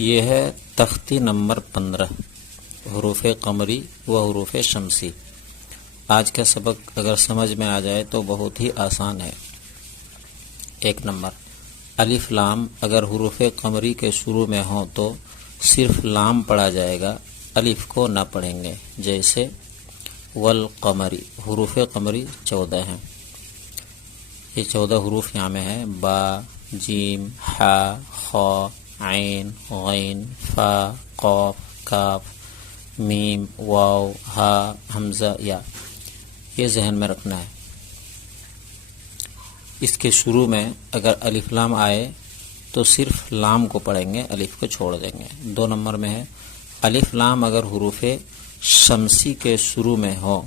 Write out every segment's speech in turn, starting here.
یہ ہے تختی نمبر 15 حروف قمری و حروف شمسی۔ آج کا سبق اگر سمجھ میں آ جائے تو بہت ہی آسان ہے۔ 1 نمبر، الف لام اگر حروف قمری کے شروع میں ہوں تو صرف لام پڑھا جائے گا، الف کو نہ پڑھیں گے۔ جیسے والقمری، حروف قمری 14 ہیں، یہ 14 حروف یہاں میں ہیں: با، جیم، حا، خا، عین، غین، فا، قاف، کاف، میم، واو، ہا، حمزہ، یا۔ یہ ذہن میں رکھنا ہے۔ اس کے شروع میں اگر الف لام آئے تو صرف لام کو پڑھیں گے، الف کو چھوڑ دیں گے۔ 2 نمبر میں ہے الف لام اگر حروف شمسی کے شروع میں ہو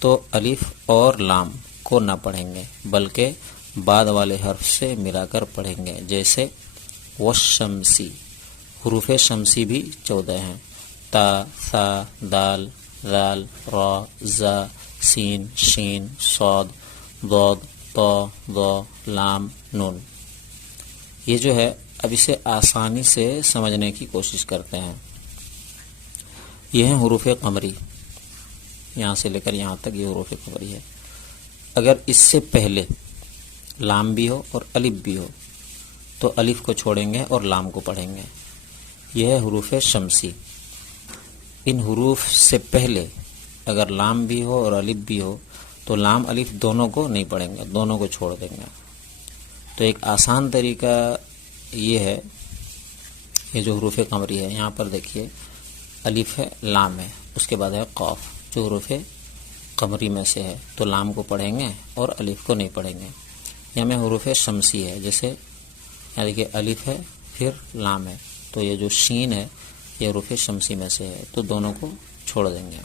تو الف اور لام کو نہ پڑھیں گے بلکہ بعد والے حرف سے ملا کر پڑھیں گے۔ جیسے والشمسی، حروف شمسی بھی 14 ہیں: تا، ثا، دال، ذال، را، زا، سین، شین، صاد، ضاد، طا، ضا، لام، نون۔ یہ جو ہے اب اسے آسانی سے سمجھنے کی کوشش کرتے ہیں۔ یہ ہیں حروف قمری، یہاں سے لے کر یہاں تک یہ حروف قمری ہے۔ اگر اس سے پہلے لام بھی ہو اور الف بھی ہو تو الف کو چھوڑیں گے اور لام کو پڑھیں گے۔ یہ ہے حروف شمسی۔ ان حروف سے پہلے اگر لام بھی ہو اور الف بھی ہو تو لام الف دونوں کو نہیں پڑھیں گے، دونوں کو چھوڑ دیں گے۔ تو ایک آسان طریقہ یہ ہے، یہ جو حروف قمری ہے یہاں پر دیکھیے الف ہے، لام ہے، اس کے بعد ہے قاف جو حروف قمری میں سے ہے، تو لام کو پڑھیں گے اور الف کو نہیں پڑھیں گے۔ یہاں میں حروف شمسی ہے، جیسے یہاں دیکھیے الف ہے پھر لام ہے، تو یہ جو شین ہے یہ حروف شمسی میں سے ہے، تو دونوں کو چھوڑ دیں گے۔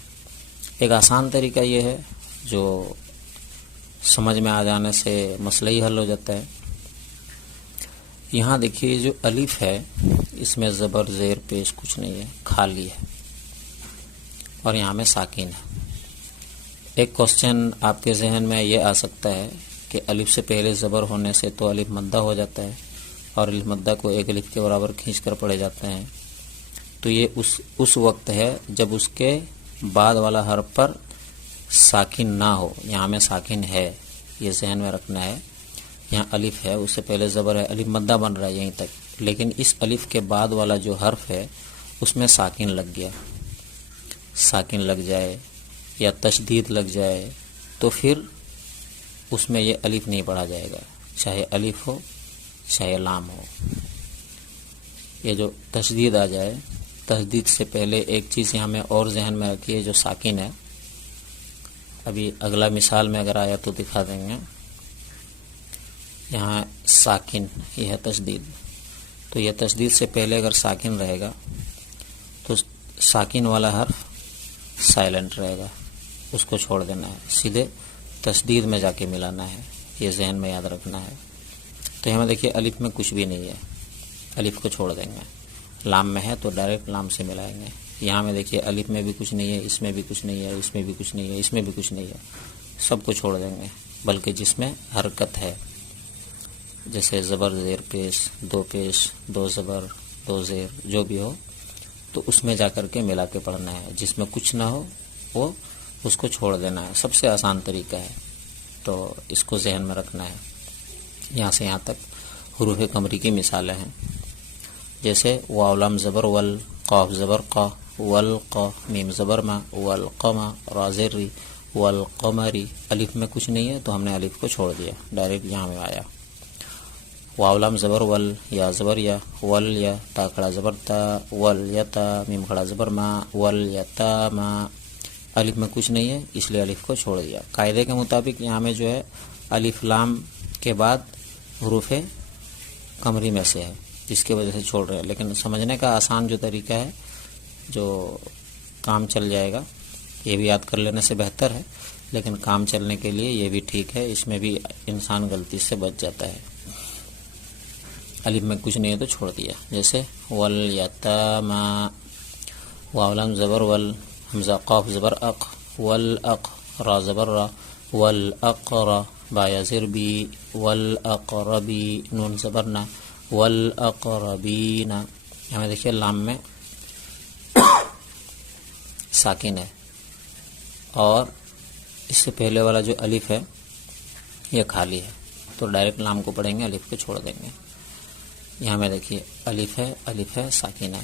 ایک آسان طریقہ یہ ہے جو سمجھ میں آ جانے سے مسئلہ ہی حل ہو جاتا ہے۔ یہاں دیکھیے جو الف ہے اس میں زبر زیر پیش کچھ نہیں ہے، خالی ہے، اور یہاں میں ساکن ہے۔ ایک کوسچن آپ کے ذہن میں یہ آ سکتا ہے کہ الف سے پہلے زبر ہونے سے تو الف مدہ ہو جاتا ہے اور الف مدہ کو ایک الف کے برابر کھینچ کر پڑھے جاتے ہیں، تو یہ اس وقت ہے جب اس کے بعد والا حرف پر ساکن نہ ہو۔ یہاں میں ساکن ہے، یہ ذہن میں رکھنا ہے۔ یہاں الف ہے، اس سے پہلے زبر ہے، الف مدہ بن رہا ہے یہیں تک، لیکن اس الف کے بعد والا جو حرف ہے اس میں ساکن لگ گیا، ساکن لگ جائے یا تشدید لگ جائے تو پھر اس میں یہ الف نہیں پڑھا جائے گا، چاہے الف ہو چاہے لام ہو۔ یہ جو تشدید آ جائے، تشدید سے پہلے ایک چیز یہاں میں اور ذہن میں رکھیے، جو ساکن ہے، ابھی اگلا مثال میں اگر آیا تو دکھا دیں گے۔ یہاں ساکن، یہ ہے تشدید، تو یہ تشدید سے پہلے اگر ساکن رہے گا تو ساکن والا حرف سائلنٹ رہے گا، اس کو چھوڑ دینا ہے، سیدھے تشدید میں جا کے ملانا ہے، یہ ذہن میں یاد رکھنا ہے۔ تو یہاں دیکھیے الف میں کچھ بھی نہیں ہے، الف کو چھوڑ دیں گے۔ لام میں ہے تو ڈائریکٹ لام سے ملائیں گے۔ یہاں میں دیکھیے الف میں بھی کچھ نہیں ہے، اس میں بھی کچھ نہیں ہے، اس میں بھی کچھ نہیں ہے، اس میں بھی کچھ نہیں ہے، سب کو چھوڑ دیں گے، بلکہ جس میں حرکت ہے، جیسے زبر زیر پیش، دو زبر دو زیر جو بھی ہو، تو اس میں جا کر کے ملا کے پڑھنا ہے۔ جس میں کچھ نہ ہو وہ اس کو چھوڑ دینا ہے، سب سے آسان طریقہ ہے، تو اس کو ذہن میں رکھنا ہے۔ یہاں سے یہاں تک حروف قمری کی مثالیں ہیں، جیسے واو لام زبر ول، قاف زبر قا، والقا، میم زبر ما، والقما، را زیر ری، والقمری۔ الف میں کچھ نہیں ہے تو ہم نے الف کو چھوڑ دیا، ڈائریکٹ یہاں میں آیا۔ واو لام زبر ول، یا زبر یا، ول یا، تا کھڑا زبر تا، ول یتا، میم کھڑا زبر ما، ول یتا ما۔ الف میں کچھ نہیں ہے اس لیے الف کو چھوڑ دیا۔ قاعدے کے مطابق یہاں میں جو ہے الف لام کے بعد حروف قمری میں سے ہے، جس کی وجہ سے چھوڑ رہے ہیں، لیکن سمجھنے کا آسان جو طریقہ ہے جو کام چل جائے گا، یہ بھی یاد کر لینے سے بہتر ہے، لیکن کام چلنے کے لیے یہ بھی ٹھیک ہے، اس میں بھی انسان غلطی سے بچ جاتا ہے۔ الف میں کچھ نہیں ہے تو چھوڑ دیا، جیسے ول یتاما، واو لام زبر ول، حمزہ قاف زبر اق، والاق، را زبر را، والاقرا، با یا زر بی، والاقربی، نون زبر نا، والاقربین، ہمیں دیکھیے لام میں ساکن ہے، اور اس سے پہلے والا جو الف ہے یہ خالی ہے، تو ڈائریکٹ لام کو پڑھیں گے، الف کو چھوڑ دیں گے۔ یہاں میں دیکھیے الف ہے ساکن ہے،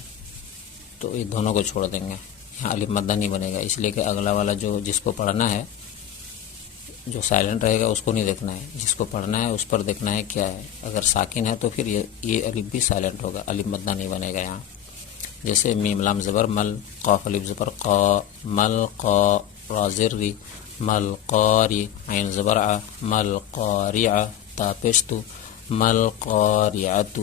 تو یہ دونوں کو چھوڑ دیں گے، یہاں الف مدہ نہیں بنے گا، اس لیے کہ اگلا والا جو جس کو پڑھنا ہے، جو سائلنٹ رہے گا اس کو نہیں دیکھنا ہے، جس کو پڑھنا ہے اس پر دیکھنا ہے کیا ہے۔ اگر ساکن ہے تو پھر یہ الف بھی سائلنٹ ہوگا، الف مدہ نہیں بنے گا یہاں۔ جیسے میم لام زبر مل، قاف الف زبر قا، مل قا، را زر ری، مل قاری، عین زبر ع، مل قارعہ، تا پیش تو، مل قارعۃ،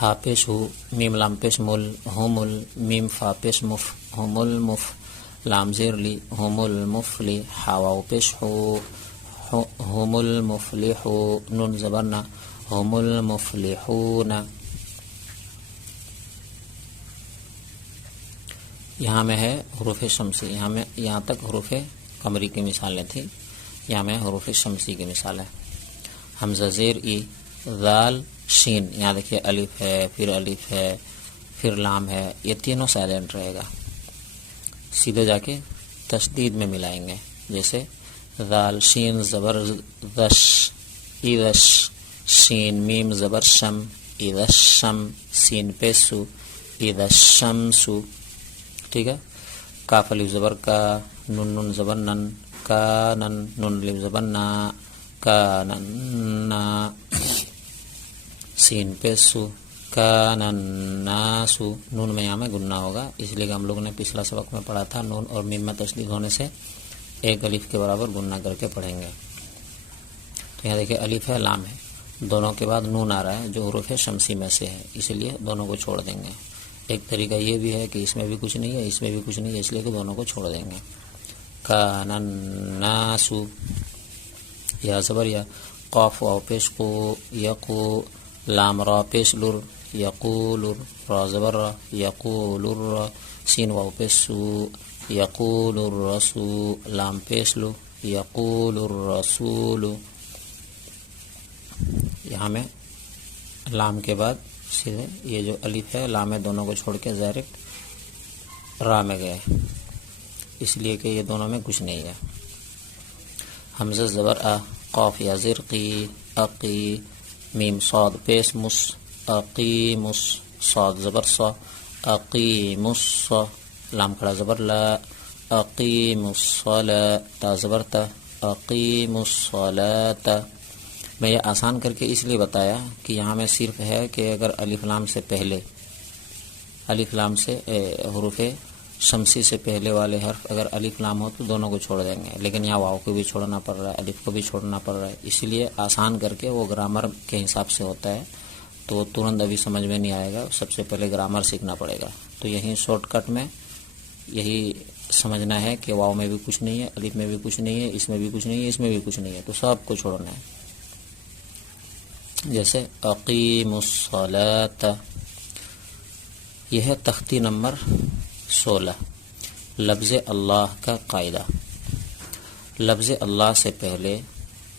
ہا پیش ہو، میم لام پیش مل، ہم ال، میم فا پیش مف، ہم المف، لام زیر لی، ہم المفلی، ہا واو پیش ہو، ہم المفلحو، نون زبرنا، ہم المفلحون۔ یہاں میں ہے حروف شمسی، یہاں تک حروف قمری کی مثالیں تھیں، یہاں میں حروف شمسی کی مثال ہے۔ حمزہ زیر ای، ذال شین، یہاں دیکھیے الف ہے، پھر لام ہے، یہ تینوں سائلنٹ رہے گا، سیدھے جا کے تشدید میں ملائیں گے۔ جیسے ذال شین زبر ذش، ایدش، شین میم زبر شم، ایدشم، سین پیسو، ایدشمسو، ٹھیک ہے۔ کاف الف زبر کا، نون زبر نن، کا نن، نون الف زبر نا، کا نن، سین پیسو، کا نن ناسو، نون میں یہاں میں گننا ہوگا، اس لیے کہ ہم لوگوں نے پچھلا سبق میں پڑھا تھا نون اور میم میں تشدید ہونے سے ایک الف کے برابر گننا کر کے پڑھیں گے۔ تو یہاں دیکھیں الف ہے، لام ہے، دونوں کے بعد نون آ رہا ہے جو حروف شمسی میں سے ہے، اس لیے دونوں کو چھوڑ دیں گے۔ ایک طریقہ یہ بھی ہے کہ اس میں بھی کچھ نہیں ہے، اس میں بھی کچھ نہیں ہے، اس لیے کہ دونوں کو چھوڑ دیں گے۔ کان الناس، یا زبر یا، قاف واو پیش قو، یقو، لام را پیش لر، یقولر، را زبر را، یقولر، سین واو پیش سو، یقول الرسول، لام پیش لو، یقول الرسول۔ یہاں میں لام کے بعد سیدھے یہ جو الف ہے لام ہے، دونوں کو چھوڑ کے ڈائریکٹ را میں گئے، اس لیے کہ یہ دونوں میں کچھ نہیں ہے۔ حمزہ زبر ا، قاف یا زر قی، اقی، میم صاد پیش مس، اقیمس، صاد زبر صا، اقیمس، لام کھڑا زبر لا، اقیموا الصلاۃ، تا زبر تا، اقیموا الصلاۃ۔ میں یہ آسان کر کے اس لیے بتایا کہ یہاں میں صرف ہے کہ اگر الف لام سے پہلے، الف لام سے حروف شمسی سے پہلے والے حرف اگر الف لام ہو تو دونوں کو چھوڑ دیں گے، لیکن یہاں واو کو بھی چھوڑنا پڑ رہا ہے، الف کو بھی چھوڑنا پڑ رہا ہے، اس لیے آسان کر کے، وہ گرامر کے حساب سے ہوتا ہے تو ترنت ابھی سمجھ میں نہیں آئے گا، سب سے پہلے گرامر سیکھنا پڑے گا۔ تو یہیں شارٹ کٹ میں یہی سمجھنا ہے کہ واو میں بھی کچھ نہیں ہے، الف میں بھی کچھ نہیں ہے، اس میں بھی کچھ نہیں ہے، اس میں بھی کچھ نہیں ہے، تو سب کو چھوڑنا ہے۔ جیسے اقیموا الصلاۃ، یہ ہے تختی نمبر 16، لفظ اللہ کا قاعدہ۔ لفظ اللہ سے پہلے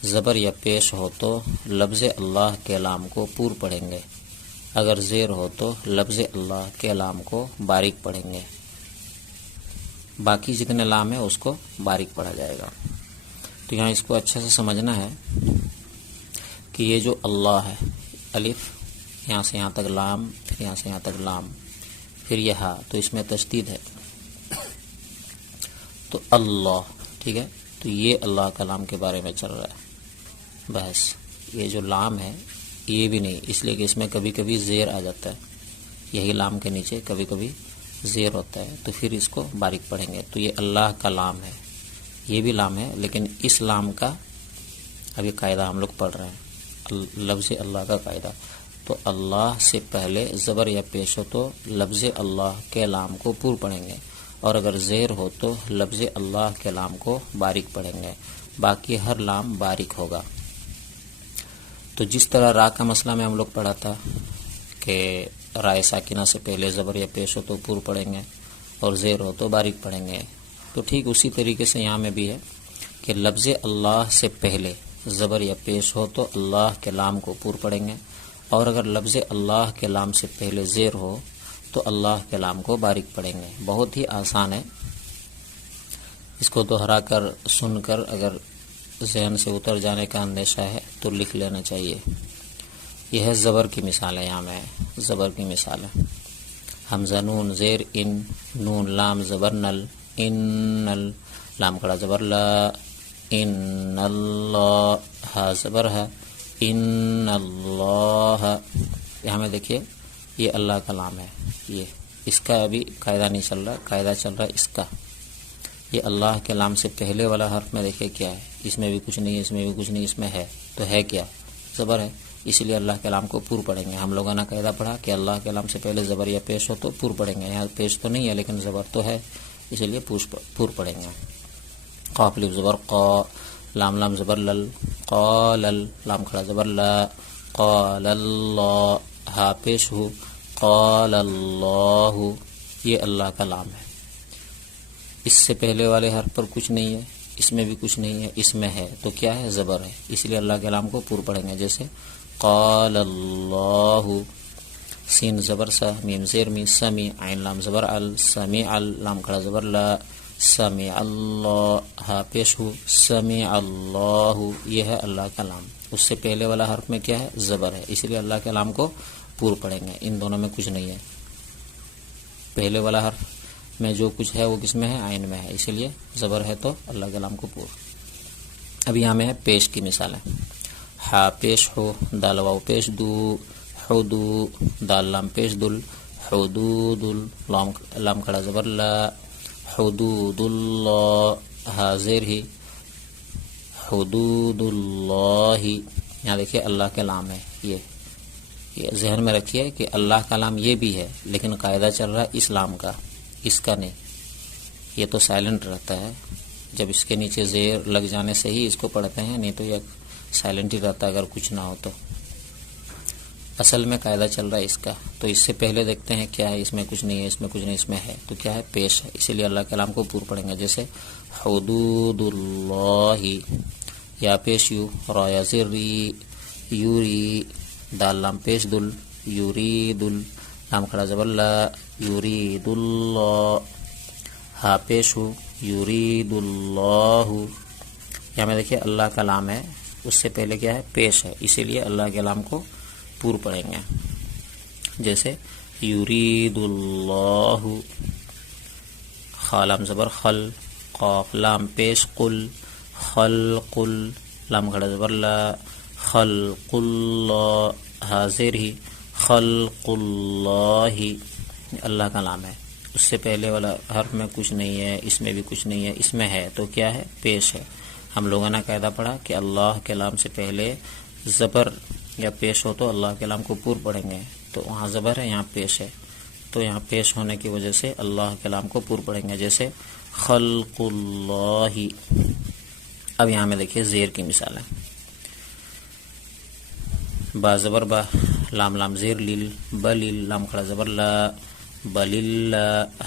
زبر یا پیش ہو تو لفظ اللہ کے لام کو پور پڑھیں گے، اگر زیر ہو تو لفظ اللہ کے لام کو باریک پڑھیں گے، باقی جتنے لام ہیں اس کو باریک پڑھا جائے گا۔ تو یہاں اس کو اچھے سے سمجھنا ہے کہ یہ جو اللہ ہے، الف یہاں سے یہاں تک لام، پھر یہاں سے یہاں تک لام، پھر یہ ہا، تو اس میں تشدید ہے، تو اللہ، ٹھیک ہے، تو یہ اللہ کلام کے بارے میں چل رہا ہے بحث۔ یہ جو لام ہے یہ بھی نہیں، اس لیے کہ اس میں کبھی کبھی زیر آ جاتا ہے، یہی لام کے نیچے کبھی کبھی زیر ہوتا ہے، تو پھر اس کو باریک پڑھیں گے۔ تو یہ اللہ کا لام ہے، یہ بھی لام ہے، لیکن اس لام کا ابھی قاعدہ ہم لوگ پڑھ رہے ہیں، لفظ اللہ کا قاعدہ۔ تو اللہ سے پہلے زبر یا پیش ہو تو لفظ اللہ کے لام کو پور پڑھیں گے، اور اگر زیر ہو تو لفظ اللہ کے لام کو باریک پڑھیں گے، باقی ہر لام باریک ہوگا۔ تو جس طرح را کا مسئلہ میں ہم لوگ پڑھا تھا کہ رائے ساکنہ سے پہلے زبر یا پیش ہو تو پور پڑھیں گے اور زیر ہو تو باریک پڑھیں گے، تو ٹھیک اسی طریقے سے یہاں میں بھی ہے کہ لفظ اللہ سے پہلے زبر یا پیش ہو تو اللہ کے لام کو پور پڑھیں گے، اور اگر لفظ اللہ کے لام سے پہلے زیر ہو تو اللہ کے لام کو باریک پڑھیں گے. بہت ہی آسان ہے. اس کو دہرا کر سن کر اگر ذہن سے اتر جانے کا اندیشہ ہے تو لکھ لینا چاہیے. یہ ہے زبر کی مثال ہے. یہاں میں زبر کی مثال ہے. حمزہ نون زیر ان، نون لام زبر نل، ان لام کھڑا زبر لا، ان اللہ، ہا زبر ہے، ان اللہ. یہاں میں دیکھیے یہ اللہ کا لام ہے. یہ اس کا ابھی قاعدہ نہیں چل رہا، قاعدہ چل رہا ہے اس کا. یہ اللہ کے لام سے پہلے والا حرف میں دیکھیے کیا ہے، اس میں بھی کچھ نہیں ہے، اس میں بھی کچھ نہیں، اس میں ہے تو ہے کیا؟ زبر ہے. اسی لیے اللہ کے لام کو پور پڑھیں گے. ہم لوگوں نے قاعدہ پڑھا کہ اللہ کے لام سے پہلے زبر یا پیش ہو تو پور پڑھیں گے. یہاں پیش تو نہیں ہے لیکن زبر تو ہے، اسی لیے پور پڑھیں گے. قاف لام زبر قا، لام لام زبر لل، قال لام کھڑا زبر لا، قال اللہ، ہا پیش ہو، قال اللہ. یہ اللہ کا لام ہے. اس سے پہلے والے حرف پر کچھ نہیں ہے، اس میں بھی کچھ نہیں ہے، اس میں ہے تو کیا ہے؟ زبر ہے. اس لیے اللہ کے لام کو پور پڑھیں گے. جیسے قال اللہ، سین زبر سا، میم زیر می، سمی، عین لام زبر ال، سمیع لام کھڑا زبر لا، سمیع اللہ، ہا پیش ہو، سمیع اللہ. یہ ہے اللہ کا لام. اس سے پہلے والا حرف میں کیا ہے؟ زبر ہے. اس لیے اللہ کے لام کو پور پڑھیں گے. ان دونوں میں کچھ نہیں ہے. پہلے والا حرف میں جو کچھ ہے وہ کس میں ہے؟ عین میں ہے. اسی لیے زبر ہے تو اللہ کے لام کو پور. اب یہاں میں ہے پیش کی مثال ہے. ہا پیش ہو، دال واو پیش دو، حدو، دال لام پیش دل، حدود، لام کھڑا زبر لا، حدود اللہ، ہا زیر ہی، حدود اللہ. یہاں دیکھیے اللہ کے لام ہے. یہ ذہن میں رکھیے کہ اللہ کا لام یہ بھی ہے لیکن قاعدہ چل رہا ہے اس لام کا، اس کا نہیں. یہ تو سائلنٹ رہتا ہے. جب اس کے نیچے زیر لگ جانے سے ہی اس کو پڑھتے ہیں، نہیں تو یہ سائلنٹ ہی رہتا ہے اگر کچھ نہ ہو تو. اصل میں قاعدہ چل رہا ہے اس کا. تو اس سے پہلے دیکھتے ہیں کیا ہے. اس میں کچھ نہیں ہے، اس میں کچھ نہیں، اس میں ہے تو کیا ہے؟ پیش ہے. اسی لیے اللہ کے لام کو پور پڑھیں گے. جیسے حدود اللہ، یا پیش یو، را یا زیر ری، یوری، دال لام پیش دل، یورید، لام کھڑا زبر لا، یورید اللہ، ہا پیش ہو، یورید اللہ. یہاں میں دیکھیے اللہ کا لام ہے، اس سے پہلے کیا ہے؟ پیش ہے. اسی لیے اللہ کے لام کو پور پڑھیں گے. جیسے یورید اللہ، خا لام زبر خل، قاف لام پیش قل، خلق، لام کھڑا زبر لا، خلق اللہ، حاضر ہی، خلق اللہ. اللہ کا نام ہے. اس سے پہلے والا حرف میں کچھ نہیں ہے، اس میں بھی کچھ نہیں ہے، اس میں ہے تو کیا ہے؟ پیش ہے. ہم لوگوں نے قاعدہ پڑھا کہ اللہ کے لام سے پہلے زبر یا پیش ہو تو اللہ کے لام کو پور پڑھیں گے. تو وہاں زبر ہے، یہاں پیش ہے، تو یہاں پیش ہونے کی وجہ سے اللہ کے لام کو پور پڑھیں گے. جیسے خلق اللہ. اب یہاں میں دیکھیے زیر کی مثال ہے. با زبر با، لام لام زیر لیل، بلیل، لام کھڑا زبر لا، بلیل،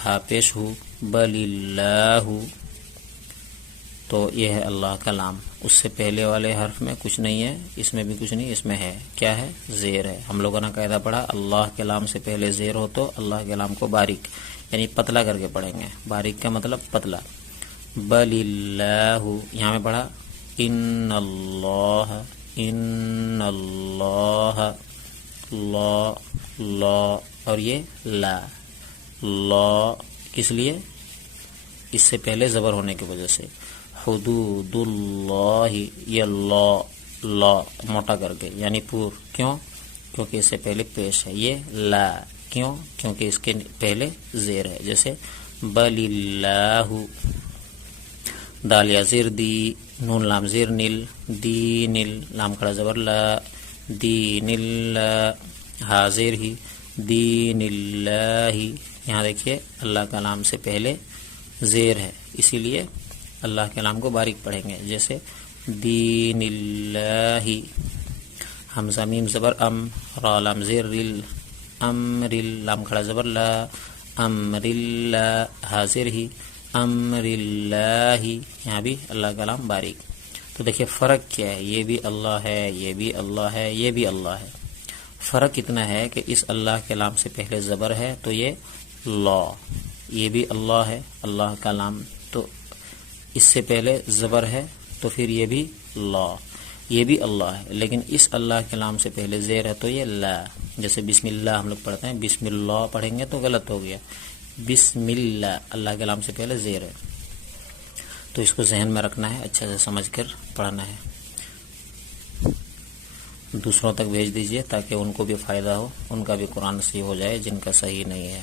ہا پیش ہو، بلیلہ. تو یہ ہے اللہ کا لام. اس سے پہلے والے حرف میں کچھ نہیں ہے، اس میں بھی کچھ نہیں، اس میں ہے. کیا ہے؟ زیر ہے. ہم لوگوں نے قاعدہ پڑھا اللہ کے لام سے پہلے زیر ہو تو اللہ کے لام کو باریک یعنی پتلا کر کے پڑھیں گے. باریک کا مطلب پتلا. بلیلہ. یہاں میں پڑھا ان اللہ، ان اللہ، لا لا، اور یہ لا لا. کس لیے؟ اس سے پہلے زبر ہونے کی وجہ سے. حدود اللہ، یہ لا موٹا کر کے یعنی پور. کیوں؟ کیونکہ اس سے پہلے پیش ہے. یہ لا. کیوں؟ کیونکہ اس کے پہلے زیر ہے. جیسے بللہ، دال یا زیر دی، نون لام زیر نیل، دی نیل، لام کھڑا زبر لا، دین اللہ، حاضر ہی، دین اللہ. یہاں دیکھیے اللہ کا نام سے پہلے زیر ہے، اسی لیے اللہ کے نام کو باریک پڑھیں گے. جیسے دین اللہ. حمزہ میم زبر ام، را لام زیر ریل، امر، لام کھڑا زبر لا، امر اللہ، حاضر ہی، امر اللہ. یہاں بھی اللہ کا نام باریک. تو دیکھیے فرق کیا ہے. یہ بھی اللہ ہے، یہ بھی اللہ ہے، یہ بھی اللہ ہے. فرق اتنا ہے کہ اس اللہ کے نام سے پہلے زبر ہے تو یہ لا، یہ بھی اللہ ہے، اللہ کا نام، تو اس سے پہلے زبر ہے تو پھر یہ بھی لا، یہ بھی اللہ ہے، لیکن اس اللہ کے نام سے پہلے زیر ہے تو یہ لا۔ جیسے بسم اللہ ہم لوگ پڑھتے ہیں، بسم اللہ پڑھیں گے تو غلط ہو گیا، بسم اللہ، اللہ کے نام سے پہلے زیر ہے، تو اس کو ذہن میں رکھنا ہے، اچھے سے سمجھ کر پڑھنا ہے، دوسروں تک بھیج دیجئے تاکہ ان کو بھی فائدہ ہو، ان کا بھی قرآن صحیح ہو جائے جن کا صحیح نہیں ہے۔